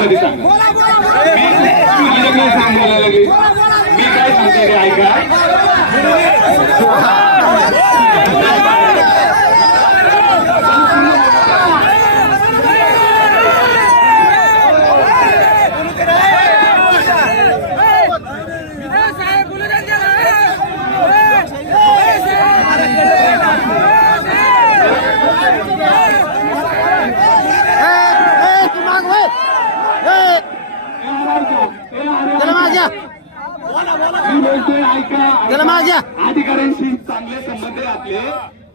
मध्ये सांगा मी माझ्याकडे सांगायला लागले. मी काय सांगते ऐका. त्याला माझ्या मी बोलतोय ऐका माझ्या अधिकाऱ्यांशी चांगले संबंध आहे आपले.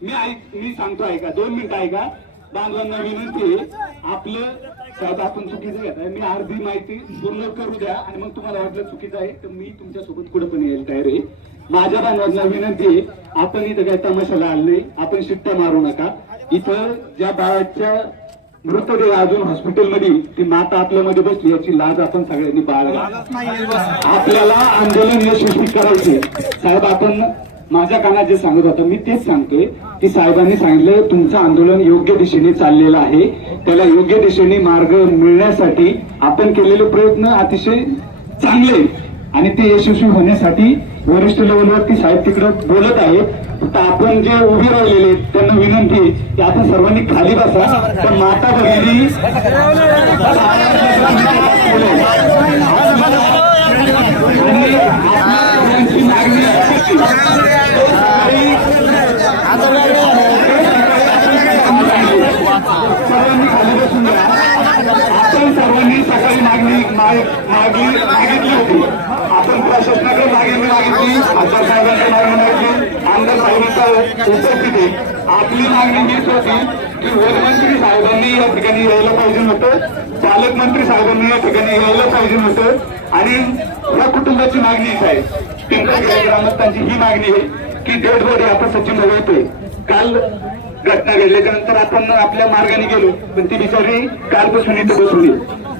मी ऐक मी सांगतो ऐका. दोन मिनिटं ऐका. बांधवांना विनंती आहे. आपलं साहेब आपण चुकीचं घेताय. मी अर्धी माहिती पूर्ण करू द्या आणि मग तुम्हाला वाटलं चुकीचं आहे तर मी तुमच्यासोबत कुठं पण येईल तयार आहे. माझ्या बांधवांना विनंती आहे आपण इथं काही तमाशाला आले नाही. आपण शिट्ट्या मारू नका. इथं ज्या बाळाच्या मृतदेह अजून हॉस्पिटलमध्ये ती माता आपल्यामध्ये बसली याची लाज आपण सगळ्यांनी बाळगा आपल्याला आंदोलन यशस्वी करायचे. साहेब आपण माझ्या कानात जे सांगत होतं मी तेच सांगतोय. की साहेबांनी सांगितलं तुमचं आंदोलन योग्य दिशेने चाललेलं आहे. त्याला योग्य दिशेने मार्ग मिळण्यासाठी आपण केलेले प्रयत्न अतिशय चांगले. आणि ते यशस्वी होण्यासाठी वरिष्ठ लेवलवरती साहेब तिकडे बोलत आहेत फक्त आपण जे उभे राहिलेले त्यांना विनंती आहे की आपण सर्वांनी खाली बसा. पण माता भगिनी आणि आपल्या मागणी आहे. सर्वांनी खाली बसून घ्या. आपण सर्वांनी सकाळी मागणी माग- मागणी मागितली होती आपण प्रशासनाकडे मागणी आमदार साहेबांचा उपस्थिती आपली मागणी हीच होती की वनमंत्री साहेबांनी या ठिकाणी यायला पाहिजे होतं. पालकमंत्री साहेबांनी या ठिकाणी यायला पाहिजे होतं. आणि या कुटुंबाची मागणी आहे. पिंपळखेडा ग्रामस्थांची ही मागणी आहे की डेड बॉडी आता सचिन होतोय काल घटना घडल्याच्या नंतर आपण आपल्या मार्गाने गेलो पण ती बिचारी कालपासून इथे बसली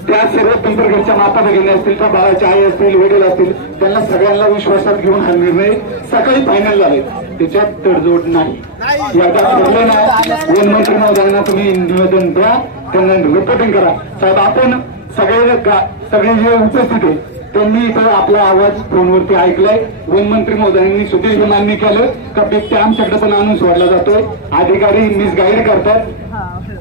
त्या सर्व पिंपरगडच्या माता भगिनी असतील त्या बाळाच्या आई असतील वडील असतील त्यांना सगळ्यांना विश्वासात घेऊन हा निर्णय सकाळी फायनल झाले त्याच्यात तडजोड नाही. वनमंत्री महोदयांना तुम्ही निवेदन द्या त्यांना रिपोर्टिंग करा. साहेब आपण सगळे सगळे जे उपस्थित आहे त्यांनी इथं आपला आवाज फोनवरती ऐकलाय. वनमंत्री महोदयांनी सुद्धा हे मान्य केलं. का बिबट्या आमच्याकडे पण आणून सोडला जातोय. अधिकारी मिसगाईड करतात.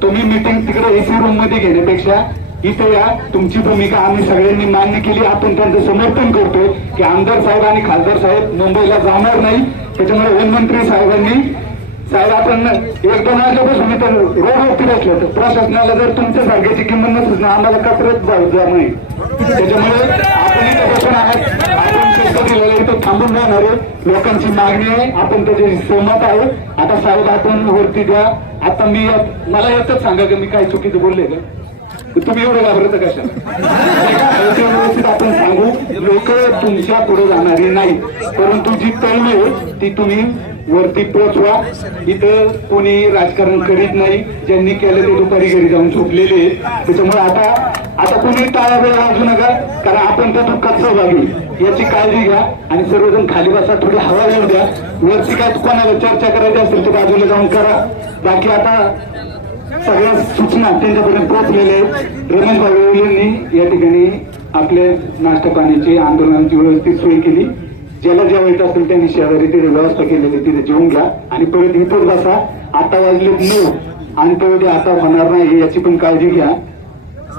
तुम्ही मिटिंग तिकडे एसी रूममध्ये घेण्यापेक्षा इथे या. तुमची भूमिका आम्ही सगळ्यांनी मान्य केली. आपण त्यांचं समर्थन करतोय की आमदार साहेब आणि खासदार साहेब मुंबईला जाणार नाही. त्याच्यामुळे वनमंत्री साहेबांनी साहेब आपण एक दोन वाजल्यापासून इथं रोडवरती बसलो तर प्रशासनाला जर तुमच्या सारख्याची किंमत नसेल ना आम्हाला कचरत नाही त्याच्यामुळे आपण इथं बसून आहात. आपण शब्द दिलेला इथं थांबून राहणार आहे. लोकांची मागणी आहे. आपण त्याची सहमत आहे आता साहेब आपण वरती द्या. आता मी मला याच सांगा की मी काय चुकीचं बोलले का? तुम्ही एवढं घाबरत कशा व्यवस्थित आपण सांगू लोक तुमच्यापुढे जाणारी नाही परंतु जी तळमळ ती तुम्ही वरती पोचवा. इथं कोणी राजकारण करीत नाही. ज्यांनी केलं ते दुपारी घरी जाऊन झोपलेले आहेत. त्याच्यामुळे आता आता कोणी टाळा वेळ वाजू नका कारण आपण त्या दुःखात सहभागी याची काळजी घ्या आणि सर्वजण खाली बसा. थोडी हवा येऊ द्या. वरती काय कोणाला चर्चा करायची असेल तर बाजूला जाऊन करा. बाकी आता सगळ्या सूचना त्यांच्यापर्यंत पोहोचलेल्या आहेत. रमेश भाऊ यांनी या ठिकाणी आपल्या नाश्ता पाण्याची आंदोलनाची व्यवस्थित सोय केली. ज्याला जेवायचं असेल त्यांनी शेजारी तिथे व्यवस्था केलेली तिथे जेवून घ्या. आणि परत इथंच बसा. आता वाजले नऊ आणि तो ते आता होणार नाही याची पण काळजी घ्या.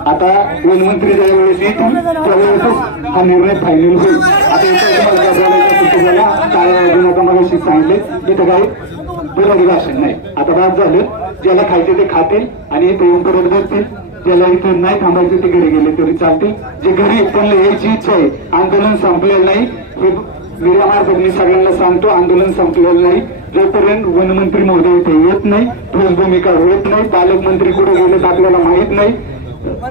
आता वनमंत्री ज्या वेळेस येतील त्यावेळेसच हा निर्णय फायनल होईल. आता इथं तुम्हाला काय अजून आता मला सांगितले. इथं काही बोलायचं भाषण नाही. आता बाद झालं. ज्याला खायचे ते खातील आणि इथे येऊन परत बसतील. ज्याला इथं नाही थांबायचे ते घरी गेले तरी चालतील. जे घरी पण यायची इच्छा आहे आंदोलन संपलेलं नाही. हे मीडियामार्फत मी सगळ्यांना सांगतो आंदोलन संपलेलं नाही. जोपर्यंत वनमंत्री महोदय इथे येत नाही ठोस भूमिका होत नाही पालकमंत्री कुठे गेलेत आपल्याला माहीत नाही.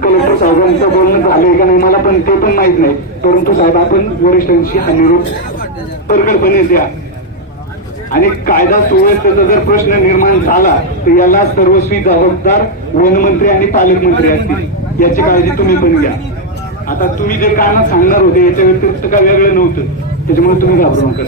कलेक्टर साहेबांचं बोलणं झालंय का नाही मला पण ते पण माहीत नाही. परंतु साहेब आपण वरिष्ठांशी हा निरोप परगडपणे द्या. आणि कायदा सुव्यवस्थेचा जर प्रश्न निर्माण झाला तर याला सर्वस्वी जबाबदार वनमंत्री आणि पालकमंत्री असतील. याची काळजी तुम्ही पण घ्या. आता तुम्ही जे काना सांगणार होते याच्या व्यतिरिक्त काय वेगळं नव्हतं. त्याच्यामुळे तुम्ही घाबरू नका.